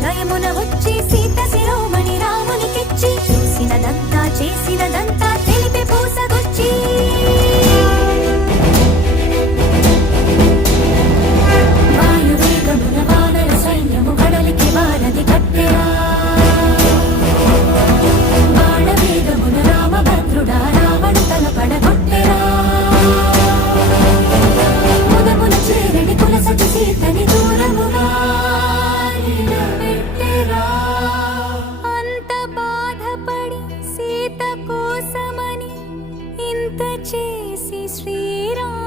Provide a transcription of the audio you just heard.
రయమున వచ్చి చేసి శ్రీరామ